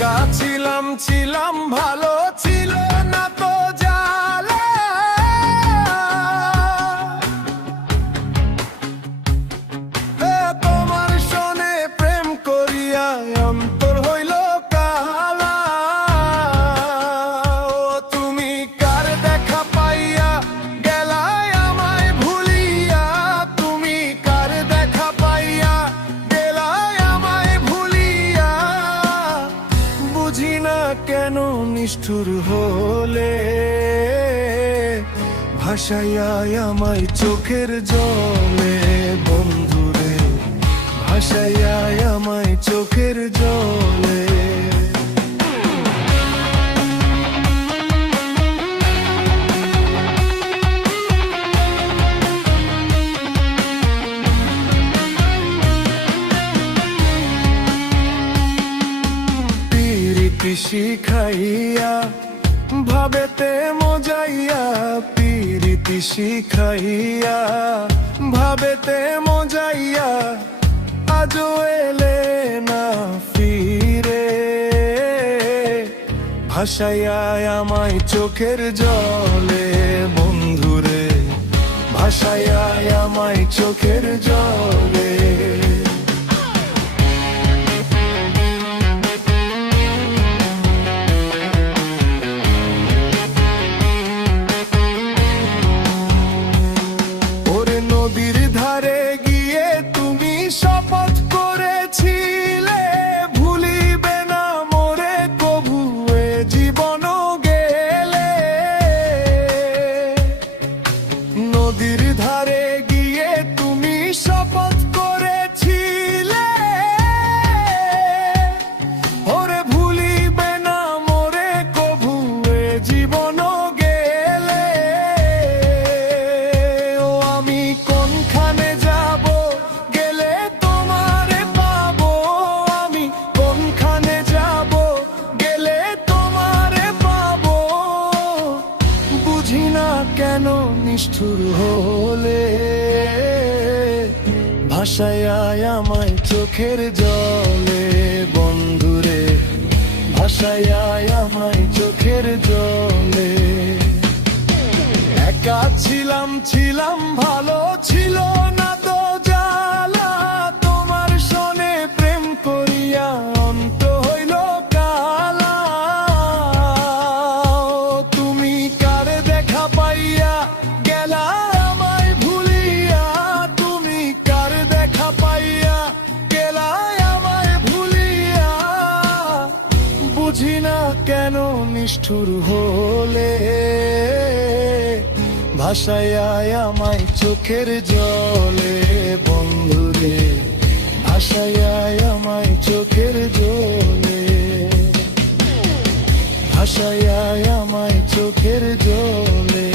একা ছিলাম ভালো ছিল না তো জ্বালা। তোমার সনে প্রেম করিয়া অন্তর হইল কালা। ও তুমি কার দেখা পাইয়া গেলায় আমায় ভুলিয়া, তুমি কার দেখা পাইয়া গেলায় আমায় ভুলিয়া। বুঝি না কেন নিষ্ঠুর হলে ভাসাইয়া আমায় চোখের জলে। বন্ধুরে ভাসাইয়া আমায় চোখের জলে। প্রীতি শিখাইয়া ভাবেতে মজাইয়া, প্রীতি শিখাইয়া ভাবেতে মজাইয়া। আজও এলে না ফিরে ভাসাইয়া আমায় চোখের জলে। বন্ধুরে ভাসাইয়া আমায় চোখের জলে। নদীর ধারে গিয়ে তুমি শপথ করেছিলে, ভুলিবে না মোরে কভু এ জীবন গেলে। নদীর ধারে গিয়ে তুমি শপথ করেছিলে, ওরে ভুলিবে না মোরে কভু এ জীবন গেলে। ও আমি কোনখানে যাব গেলে তোমারে পাবো, আমি কোনখানে যাব গেলে তোমারে পাবো। বুঝি না কেন নিষ্ঠুর হলে ভাসাইয়া আমায় চোখের জলে। বন্ধুরে ভাসাইয়া আমায় চোখের জলে। একা ছিলাম ভালো ছিল না তো জ্বালা। তোমার সনে প্রেম করিয়া অন্ত হইল কালা। তুমি কার দেখা পাইয়া গেলা আমায় ভুলিয়া, তুমি কার দেখা পাইয়া গেলা আমায় ভুলিয়া। বুঝি না কেন নিষ্ঠুর হলে ভাসাইয়া আমায় চোখের জলে। বন্ধুরে ভাসাইয়া আমায় চোখের জলে। ভাসাইয়া আমায় চোখের জলে।